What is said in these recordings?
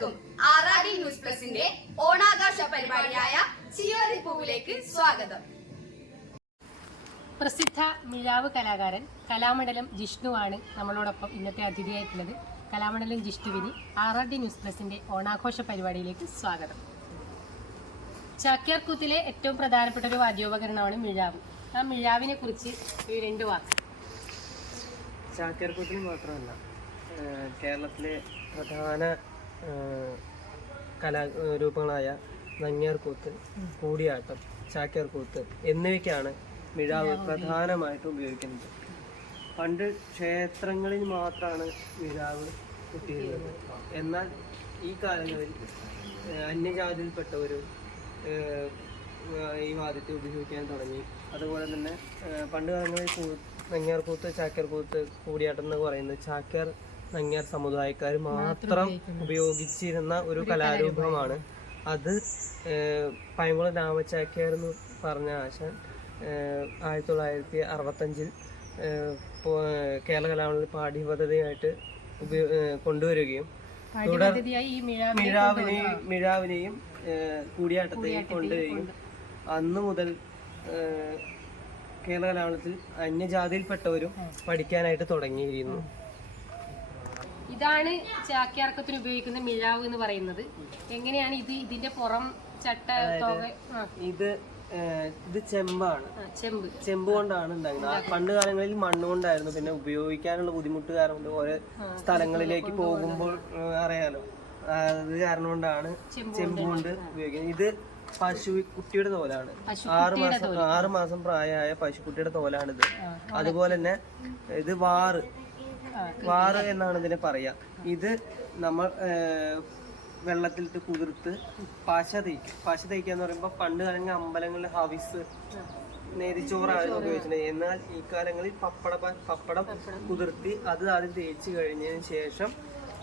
ഏവർക്കും R R D news പ്ലസിന്റെ ഓണാഘോഷ പരിപാടിയായ ചിയോരി പൂവിലേക്ക് സ്വാഗതം. പ്രസിദ്ധ മിഴാവ് കലാകാരൻ കലാമണ്ഡലം ജിഷ്ണുവാണ് നമ്മളോടൊപ്പം ഇന്നത്തെ അതിഥിയായിട്ടുള്ളത്. കലാമണ്ഡലം ജിഷ്ണുവിന് ആർ ആർ ഡി ന്യൂസ് പ്ലസിന്റെ ഓണാഘോഷ പരിപാടിയിലേക്ക് സ്വാഗതം. ചാക്യാർകൂത്തിലെ ഏറ്റവും പ്രധാനപ്പെട്ട ഒരു വാദ്യോപകരണമാണ് മിഴാവ്. ആ മിഴാവിനെ കുറിച്ച് രണ്ട് വാക്ക്. ചാക്യാർകൂത്തിൽ മാത്രമല്ല കേരളത്തിലെ പ്രധാന ഏഹ് കലാ രൂപങ്ങളായ നങ്ങ്യാർകൂത്ത് കൂടിയാട്ടം ചാക്യാർകൂത്ത് എന്നിവയ്ക്കാണ് മിഴാവ് പ്രധാനമായിട്ടും ഉപയോഗിക്കുന്നത്. പണ്ട് ക്ഷേത്രങ്ങളിൽ മാത്രമാണ് മിഴാവ് കിട്ടിയിരുന്നത് എന്നാൽ ഈ കാലങ്ങളിൽ അന്യജാതിയിൽപ്പെട്ട അന്യജാതിയിൽപ്പെട്ടവരും ഈ വാദ്യത്തെ ഉപയോഗിക്കാൻ തുടങ്ങി. അതുപോലെ തന്നെ പണ്ട് കാലങ്ങളിൽ നങ്ങ്യാർകൂത്ത് ചാക്യാർകൂത്ത് കൂടിയാട്ടം എന്ന് പറയുന്നത് ചാക്യാർ നങ്ങ്യാർ സമുദായക്കാർ മാത്രം ഉപയോഗിച്ചിരുന്ന ഒരു കലാരൂപമാണ്. അത് ഏഹ് പൈങ്കുളം രാമചാക്യാർ എന്ന് പറഞ്ഞ ആശാൻ ആയിരത്തി തൊള്ളായിരത്തി അറുപത്തഞ്ചിൽ കേരള കലാമണ്ഡലം പാഠ്യപദ്ധതിയായിട്ട് കൊണ്ടുവരികയും മിഴാവ് മിഴാവിനെയും മിഴാവിനെയും കൂടിയാട്ടത്തെയും കൊണ്ടുവരികയും അന്ന് മുതൽ കേരള കലാമണ്ഡലത്തിൽ അന്യജാതിയിൽപ്പെട്ടവരും പഠിക്കാനായിട്ട് തുടങ്ങിയിരുന്നു. ഇതാണ് ചാക്യാർക്കത്തിന് ഉപയോഗിക്കുന്ന മിഴാവ് എന്ന് പറയുന്നത്. എങ്ങനെയാണ് ഇത് ഇതിന്റെ പുറം ചട്ട ഇത് ഇത് ചെമ്പാണ്. ചെമ്പ്. ചെമ്പ് കൊണ്ടാണ് ഉണ്ടായിരുന്നത്. പണ്ട് കാലങ്ങളിൽ മണ്ണ് കൊണ്ടായിരുന്നു. പിന്നെ ഉപയോഗിക്കാനുള്ള ബുദ്ധിമുട്ട് കാരണം ഓരോ സ്ഥലങ്ങളിലേക്ക് പോകുമ്പോൾ അറിയാലോ. അത് കാരണം കൊണ്ടാണ് ചെമ്പ് കൊണ്ട് ഉപയോഗിക്കുന്നത്. ഇത് പശു കുട്ടിയുടെ തോലാണ്. ആറ് മാസം ആറ് മാസം പ്രായമായ പശുക്കുട്ടിയുടെ തോലാണിത്. അതുപോലെ തന്നെ ഇത് വാറ്. വാറ് എന്നാണ് ഇതിനെ പറയാ. ഇത് നമ്മൾ വെള്ളത്തിൽ വെള്ളത്തിലിട്ട് കുതിർത്ത് പശ തേക്കും. പശ തേക്കുക എന്ന് പറയുമ്പോൾ പണ്ട് കാലങ്ങളിൽ അമ്പലങ്ങളിൽ ഹവിസ് നേരിച്ചോറാണ് ഉപയോഗിച്ചിരുന്നത് എന്നാൽ ഈ കാലങ്ങളിൽ പപ്പട പപ്പടം കുതിർത്തി അത് ആദ്യം തേച്ച് കഴിഞ്ഞതിന് ശേഷം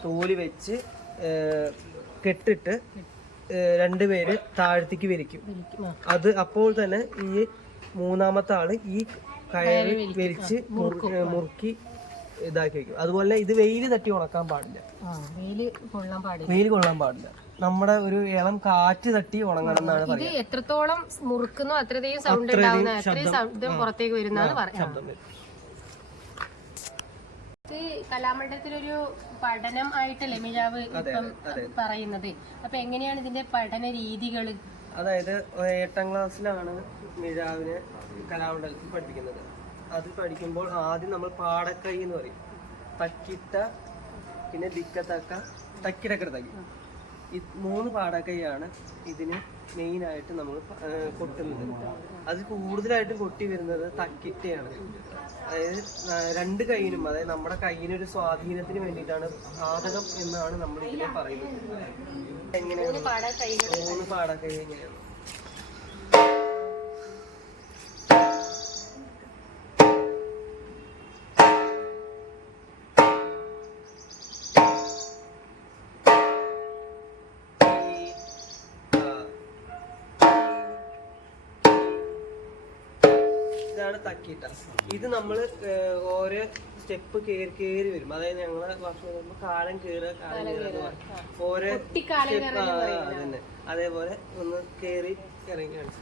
തോൽ വെച്ച് കെട്ടിട്ട് രണ്ടുപേര് താഴത്തേക്ക് വിരിക്കും. അത് അപ്പോൾ തന്നെ ഈ മൂന്നാമത്തെ ആൾ ഈ കയറ് വലിച്ച് മുറുക്കി ഇതാക്കി വെക്കും. അതുപോലെ ഇത് വെയിൽ തട്ടി ഉണക്കാൻ പാടില്ല. ആ വെയിൽ കൊള്ളാൻ പാടില്ല. വെയിൽ കൊള്ളാൻ പാടില്ല. നമ്മുടെ ഒരു ഇളം കാറ്റ് തട്ടി ഉണങ്ങണം എന്നാണ് പറയുന്നത് എത്രത്തോളം മുറുക്കുന്നു അത്രയും സൗണ്ട് അത്രയും ശബ്ദം. പുറത്തേക്ക് വരുന്നതാണ് പറയുന്നത്. ഇത് കലാമണ്ഡലത്തിലൊരു പഠനം ആയിട്ടല്ലേ മിഴാവ് ഇപ്പം പറയുന്നത്? അപ്പൊ എങ്ങനെയാണ് ഇതിന്റെ പഠന രീതികൾ അതായത് എട്ടാം ക്ലാസ്സിലാണ് മിഴാവിനെ കലാമണ്ഡലത്തിൽ പഠിപ്പിക്കുന്നത്. അത് പഠിക്കുമ്പോൾ ആദ്യം നമ്മൾ പാടക്കൈ എന്ന് പറയും. തക്കിട്ട പിന്നെ ദിക്കത്തക്ക തക്കിടക്കിടത്തക്കി. ഈ മൂന്ന് പാടക്കൈയാണ് ഇതിന് മെയിനായിട്ട് നമ്മൾ കൊട്ടുന്നത്. അത് കൂടുതലായിട്ടും കൊട്ടി വരുന്നത് തക്കിട്ടയാണ്. അതായത് രണ്ട് കൈയിനും അതായത് നമ്മുടെ കൈയിനൊരു സ്വാധീനത്തിന് വേണ്ടിയിട്ടാണ് സാധകം എന്നാണ് നമ്മൾ ഇതിനെ പറയുന്നത്. എങ്ങനെയാണ് മൂന്ന് പാടക്കൈ എങ്ങനെയാണ്? ഇതാണ് തക്കീട്ട ഇത് നമ്മൾ ഓരോ സ്റ്റെപ്പ് കയറി കയറി വരും. അതായത് ഞങ്ങളെ ഭക്ഷണം കാലം കയറുക കാലം കയറുക. ഓരോ സ്റ്റെപ്പ് അതന്നെ. അതേപോലെ ഒന്ന് കയറി ഇറങ്ങി കാണിച്ചു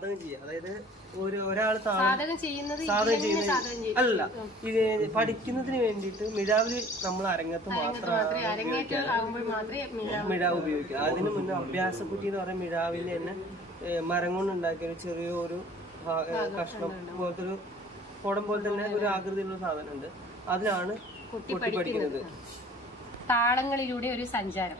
സാധകം ചെയ്യുക അതായത് ഒരു ഒരാൾ സാധകം ചെയ്യുന്നത് അല്ല ഇത് പഠിക്കുന്നതിന് വേണ്ടിയിട്ട് മിഴാവിൽ നമ്മൾ അരങ്ങത്ത് മാത്രമേ മിഴാവ് ഉപയോഗിക്കുക. അതിന് മുന്നേ അഭ്യാസക്കുറ്റി എന്ന് പറയുന്ന മിഴാവിൽ തന്നെ മരം കൊണ്ട് ഉണ്ടാക്കിയ ഒരു ചെറിയൊരു ഒരു കഷ്ണം പോലത്തെ ഒരു കുടം പോലെ തന്നെ ഒരു ആകൃതിയിലുള്ള സാധനം ഉണ്ട് അതിലാണ് കുട്ടി പഠിക്കുന്നത്. താളങ്ങളിലൂടെ ഒരു സഞ്ചാരം.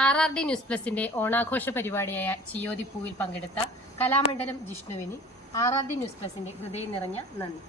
ആർ ആർ ഡി ന്യൂസ് പ്ലസിന്റെ ഓണാഘോഷ പരിപാടിയായ ചിയോതിപ്പൂവിൽ പങ്കെടുത്ത കലാമണ്ഡലം ജിഷ്ണുവിന് ആർ ആർ ഡി ന്യൂസ് പ്ലസിന്റെ ഹൃദയം നിറഞ്ഞ നന്ദി.